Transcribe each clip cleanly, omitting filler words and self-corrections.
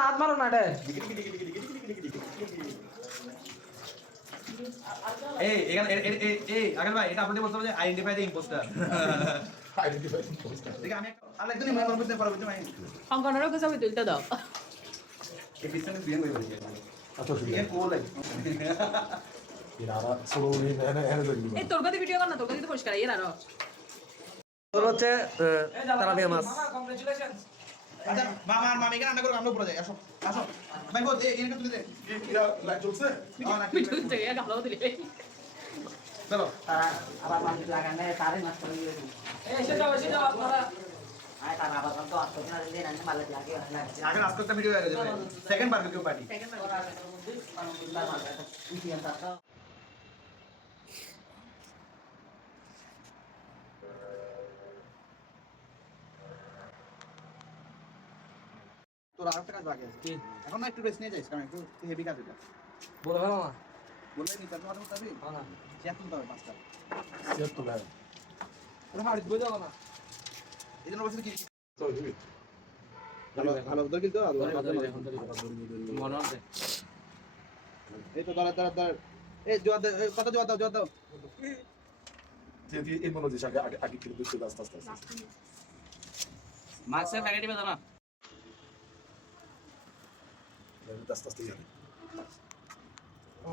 হাত মারো না রে এই এখানে এই আগের ভাই এটা আপনি বলতে যে identify the impostor identify impostor দেখি আমি আরেকদিন মনে করতে পারবো যে ভাই সংগঠনের ছবি তুলতে দাও এই পিছনে বিয়ে হয়ে গেছে আচ্ছা ঠিক ये আছে कूल है ইনারা সরো এনে এনে দেখি এই তোর কাছে ভিডিও কর না তোর কাছে পরিষ্কার ইয়ে না তোর হচ্ছে তারাবিয়া মাছ কংগ্রেচুলেশনস আচ্ছা মামা আর মামি এখানে রান্না করে আমরা উপরে যাই আসো আসো ভাই বল এই এখানে তুলে দে এরা লাইট জ্বলছে না না ভিডিও থেকে গামলা দিলে চলো তারা আবার মাছ লাগানে তারে মাছ করে দিয়ে এসে যাও আপনারা আয় তারা আবার তো আসতো না দিন আনতে মাল লাগে লাগে আগে আজকে একটা ভিডিও হয়ে যাবে সেকেন্ড বারবিকিউ পার্টি তোর আরেকটা কাজ বাকি আছে কি এখন না একটু রেস্ট নিয়ে যাইস কারণ একটু হেভি কাজ এটা বলে ভাই মামা বললে নি তার মাঝে তাবি না চেক তুলতে হবে পাঁচটা সেট তো লাগে তোরা হাড়ি বই দাও না এই জন্য বলছি কি চল দিবি ভালো ভালো ধর কিন্তু মনে আছে এই তো ধর ধর ধর এই জোয়াদ কত জোয়াদ দাও যে এই মনে হচ্ছে আগে আগে আগে কিন্তু বুঝতে আস্তে আস্তে আস্তে মাছের প্যাকেটই বেদা না আস্তে আস্তে যাবে ও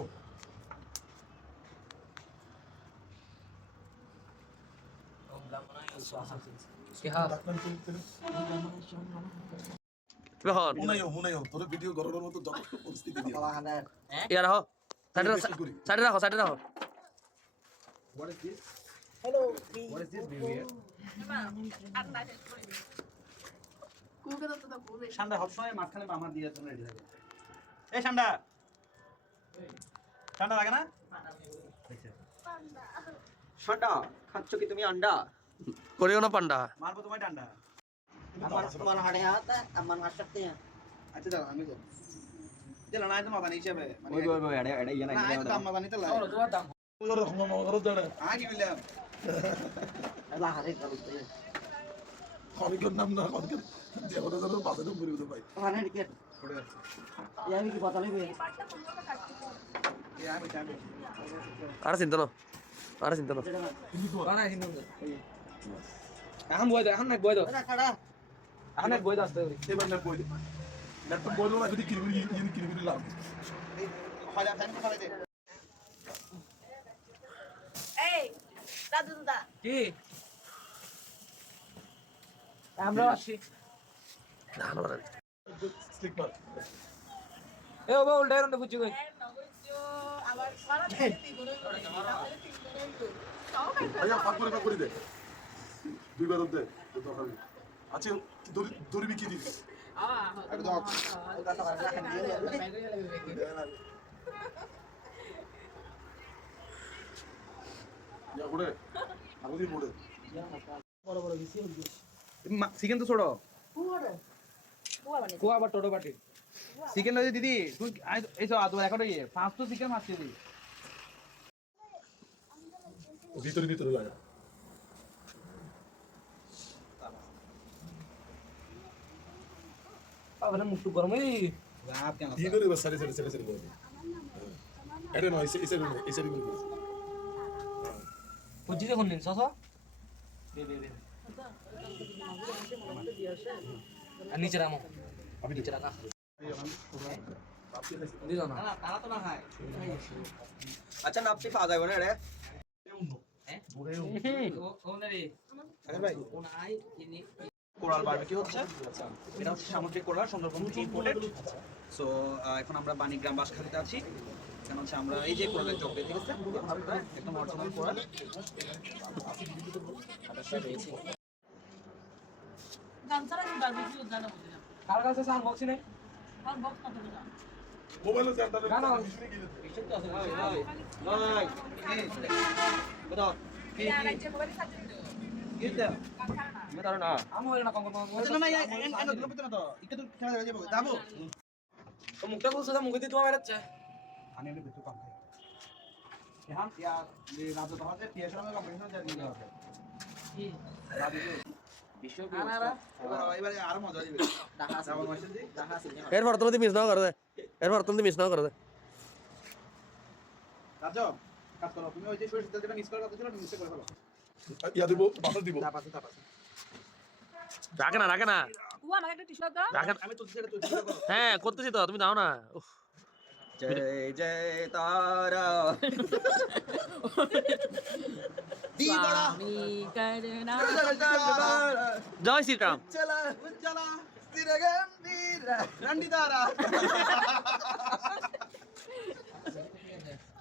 কি হ্যাঁ ডাক্তার তো বেহন মুনাইও তোর ভিডিও গড়ানোর মতো যথেষ্ট পরিস্থিতি দিয়ে ইয়ার রাখো সাইডে রাখো সাইডে রাখো What is this? Hello What is this behavior? ঠান্ডা সবসময় মাঝখানে মামা দিয়ে জন্য রেডি থাকে এই ঠান্ডা ঠান্ডা লাগে না ঠান্ডা খাচ্ছ কি তুমি আন্ডা করিও না পান্ডা মারবো তোমায় ঠান্ডা আমার হাড়ে হাত আমার হাত করতে আচ্ছা দাও আমি যাবো দিলা না তো মাদানি হিসেবে ওই এডা ইয়া না আই তো দাম মাদানি তো লাগে তোমার দাম ওর রকম ওর জানে আগে বললাম আল্লাহ হারে করতে অনেকের নাম না অনেকের দেবতা জানো বাজারে মরে উঠে ভাই ওখানে কি পড়ে যাচ্ছে ইয়ামি কি কথা লইবে এই আমি আর চিন্তা না আর চিন্তা না না হিন্দু এখন বই দাও এখন না বই দাও খাড়া এখন এক বই দাও আসতে এবার না বই ল্যাপটপ বইলো না যদি কিনবি ইনি কিনবি লাভ খালা ফ্যান খালা দে এই দাদু দাদা কি আমরা আসি না না স্লিক মার এ বাবা উল্টা রন্ডে বুঝি কই আবার সারা আয়া পাক করে দে দুইবার দে তো দরকার আচ্ছা দড়ি কি দিস একদম ইয়া করে আগদি মোড়ে চিকেন তো ছোড়ো কুয়া বা টোটো বাটি চিকেন লই দিদি তুই এই সব তোমার এখন ইয়ে পাঁচ তো চিকেন মারছি দিদি ভিতরে লাগা আবার মুটু গরম এই রাত কেন ভিতরে বস সারি বল এটা নয় এসে বল বুঝি দেখুন নিন সাসা দে আর নিচে রামো আমি নিচে রাখা দিও না তারা তো না খায় আচ্ছা নাপতি পাওয়া যাবে না রে আরে ভাই কোরাল বারবিকিউ হচ্ছে এটা হচ্ছে সামুদ্রিক কোরাল সুন্দরবন থেকে ইম্পোর্টেড সো এখন আমরা বাণীগ্রাম বাঁশখালীতে আছি এখন হচ্ছে আমরা এই যে কোরালের চক্রে ঠিক আছে একদম অরিজিনাল কোরাল কার কাছে সান বক্স নেই মোবাইলে জানতা না গানা আমি হইল না কঙ্কন যাবো তো মুখটা বলছো তো মুখে দিয়ে তোমার বেড়াচ্ছে আমি একটু বেশি কম খাই হ্যাঁ ইয়া রাজু তোমাদের টিএসএম এর কম্পিটিশন জানি না এবারে আরো মজা দিবে ডাবল মাশরুম দি এরপর তুমি মিস নাও করে দে এরপর তুমি মিস নাও করে দে রাজু কাজ করো তুমি ওই যে সরিষার তেল যেটা মিক্স করার কথা ছিল মিক্স করে ফেলো ইয়া দিব বাতাস দিব তাপাসে রাখে না ও আমাকে একটা টিস্যু দাও রাখে আমি তো সেটা তো হ্যাঁ করতেছি তো তুমি দাও না উফ, জয় জয় তারা स्वामी करना জয় শ্রীরাম চলা উজ্জ্বলা স্থির গম্ভীর রন্ডি তারা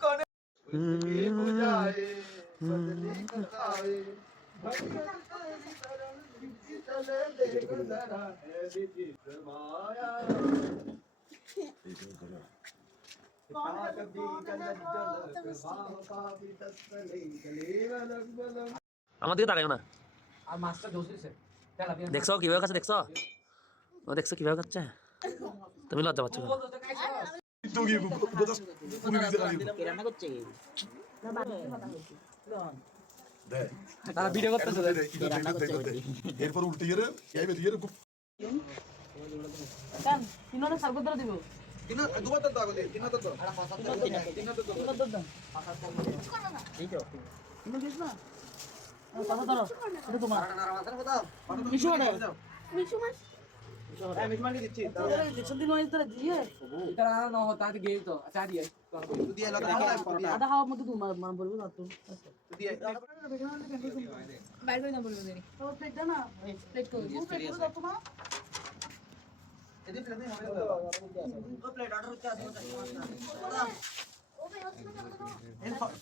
কোন বুঝাए বদলি কথাए চলে দেখ জরা বিচিত্র মায়া আমার দিকে তাকাইও না আর মাছটা ধরছে তেলাপিয়া দেখছো কিভাবে খাচ্ছে দেখছো ও দেখছো কিভাবে খাচ্ছে তুমি লজ্জা পাচ্ছ কেন? তো কি বাতাস পুরি ভিজে রাখি রান্না করছে দে তারা ভিডিও করতেছে এরপর উল্টে গেলে এই বেরিয়ে খুব কেন তিনটা সার্ভ করে দিব তিন দুবার তো দাও তিন তো দাও তিন তো দাও এই তো তিনটা দিস না কথা ধরো এটা তোমার মিশু মানে মিশু মাস হ্যাঁ মিশু মানে দিচ্ছি দেখছো দিন ওই তোরা দিয়ে এটা না হতা তো গেই তো আচ্ছা দিয়ে তুই দিয়ে লাগা দিয়ে আধা হাওয়া মধ্যে তোমার মান বলবো না তো দিয়ে বাইরে না বলবো দেরি তো প্লেটটা না প্লেট করে দিও প্লেট করে দাও তোমার এদিকে প্লেট নেই হবে তো প্লেট অর্ডার করতে আসো এই সস